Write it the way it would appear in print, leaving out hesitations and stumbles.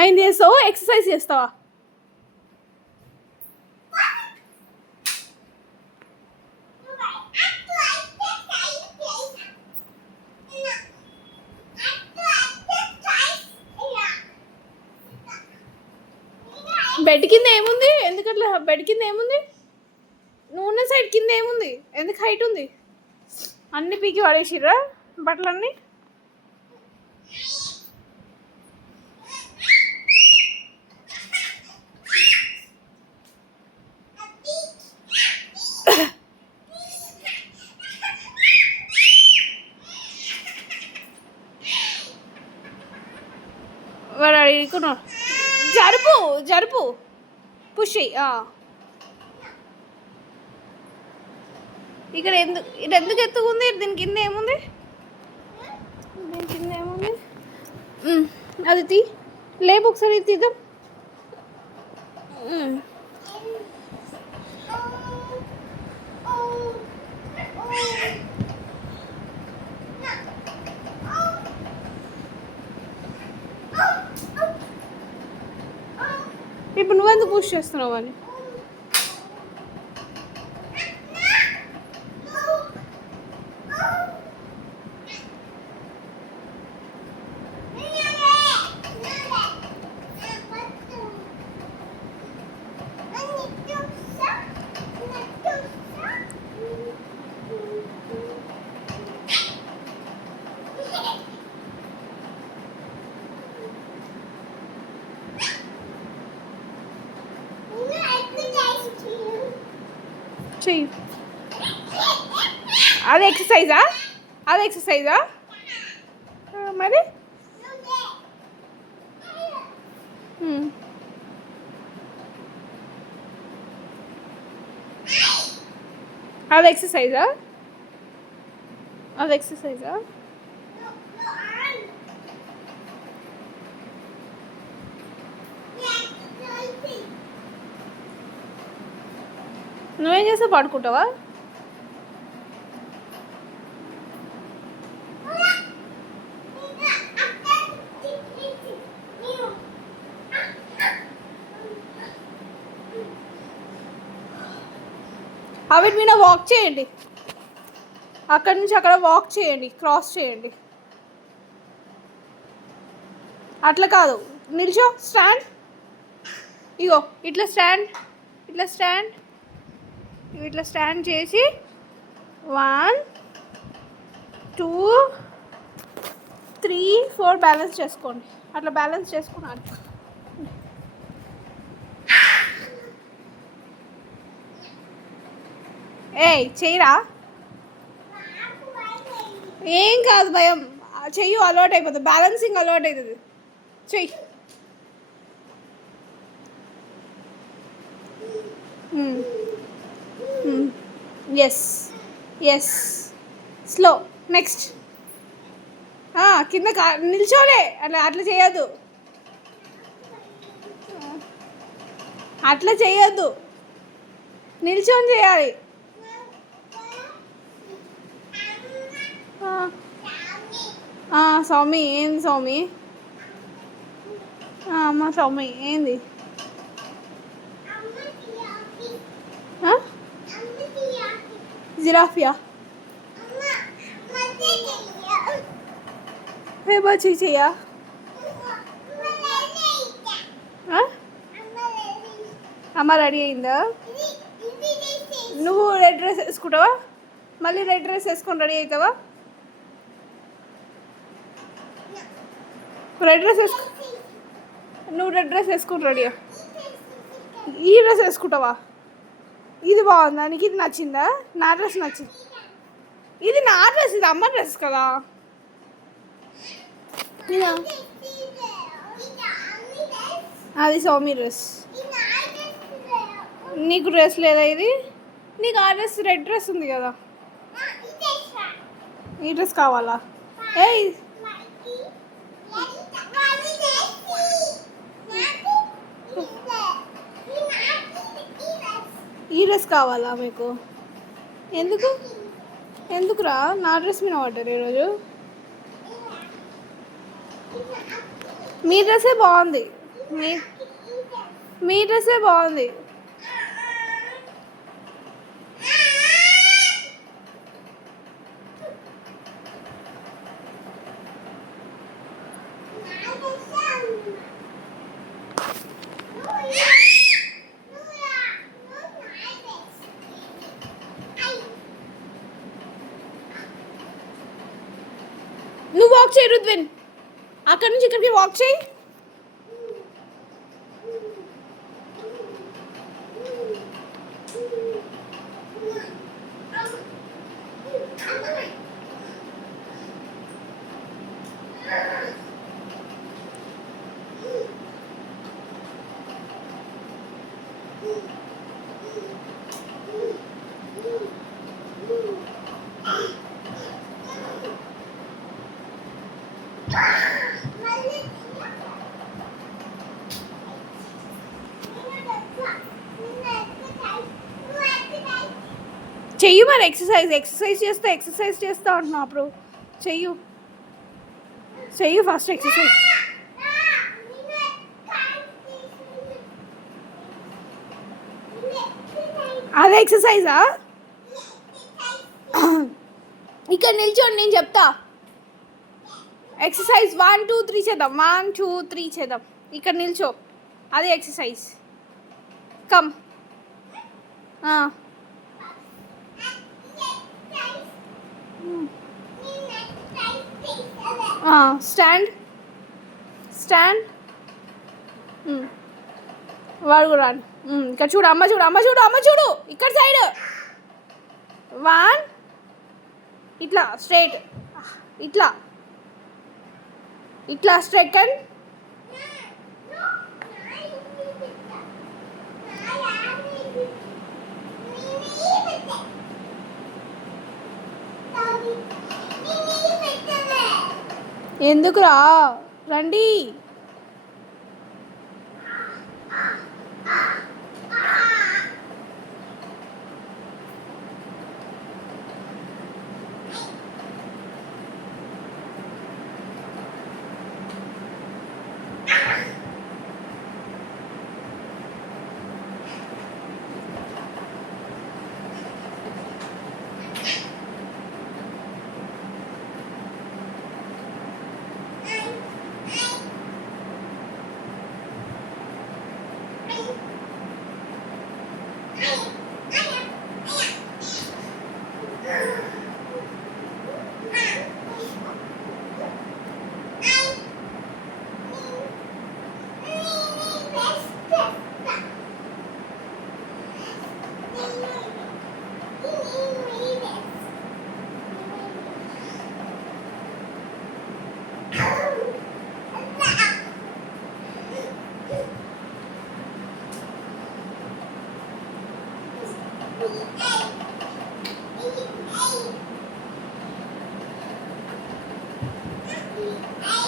ఏం చేస్తావు? ఎక్సర్సైజ్ చేస్తావా? బెడ్ కింద ఏముంది? ఎందుకట్లా బెడ్ కింద ఏముంది? నువ్వున్న సైడ్ కింద ఏముంది? ఎందుకు హైట్ ఉంది? అన్ని పీకి పడేసిర్రా బట్టలన్నీ? వాడు అడుగుకున్నాడు. జరుపు జరుపు పుష్ ఇక్కడ ఎందుకు ఎత్తుకుంది? దీని కింద ఏముంది? దీని కింద ఏముంది? అది తీ, లేపు ఒకసారి తీద్దాం. ఇప్పుడు నువ్వెందుకు పుష్ చేస్తున్నావు అని? చెయ్యి. అది ఎక్సర్సైజా? అది ఎక్సర్సైజా మరి? అది ఎక్సర్సైజా? అది ఎక్సర్సైజా? నువ్వేం చేస్తావు? పడుకుంటావా? అవి మీద వాక్ చేయండి, అక్కడి నుంచి అక్కడ వాక్ చేయండి, క్రాస్ చేయండి. అట్లా కాదు, నిల్చో, స్టాండ్. ఇగో ఇట్లా స్టాండ్, ఇట్లా స్టాండ్, ఇట్లా స్టాండ్ చేసి 1 2 3 4 బ్యాలెన్స్ చేసుకోండి. అట్లా బ్యాలెన్స్ చేసుకున్నాను. ఏయ్ చెయ్యరా? ఏం కాదు భయం, చెయ్యి అలవాటు అయిపోతుంది, బ్యాలెన్సింగ్ అలవాటు అవుతుంది. చెయ్యి. Yes yes, slow. నెక్స్ట్ కింద నిల్చోలే, అట్లా అట్లా చేయొద్దు, అట్లా చేయొద్దు, నిల్చొని చేయాలి. స్వామి ఏంది స్వామి? అమ్మ స్వామి ఏంది? జిరాఫియా? మంచి చెయ్యా? అమ్మ రెడీ అయిందా? నువ్వు రెడ్ డ్రెస్ వేసుకుంటావా? మళ్ళీ రెడ్ డ్రెస్ వేసుకొని రెడీ అవుతావా? రెడ్ డ్రెస్ వేసుకో, నువ్వు రెడ్ డ్రెస్ వేసుకుని రెడీ. ఈ డ్రెస్ వేసుకుంటావా? ఇది బాగుందా నీకు? ఇది నచ్చిందా? నా డ్రెస్ నచ్చింది. ఇది నా డ్రెస్, ఇది అమ్మ డ్రెస్ కదా. అది స్వామి డ్రెస్. నీకు డ్రెస్ లేదా? ఇది నీకు ఆ డ్రెస్, రెడ్ డ్రెస్ ఉంది కదా. ఈ డ్రెస్ కావాలా? ఏయ్ ఈ డ్రెస్ కావాలా మీకు? ఎందుకు? ఎందుకురా? నా డ్రెస్ మీద పడ్డారు ఈరోజు. మీ డ్రెస్సే బాగుంది. మీ మీ డ్రెస్సే బాగుంది. నువ్వు వాక్ చేయి రుద్విన్, అక్కడి నుంచి ఇక్కడికి వాక్ చేయి. చెయ్యి మరి ఎక్సర్సైజ్ చేస్తా ఉంటున్నావు అప్పుడు. చెయ్యి ఫస్ట్ ఎక్సర్సైజ్. అదే ఎక్సర్సైజా? ఇక్కడ నిల్చోండి, నేను చెప్తా. ఎక్సర్సైజ్ 1 2 3 చేద్దాం. 1 2 3 చేద్దాం. ఇక్కడ నిల్చో, అదే ఎక్సర్సైజ్. కమ్. స్టాండ్. వాడు కూడా రాను. ఇక్కడ చూడు, అమ్మ చూడు ఇక్కడ సైడ్. 1 ఇట్లా స్ట్రైట్, ఇట్లా స్ట్రైట్ అండ్ ఎందుకురా, రండి. Hey!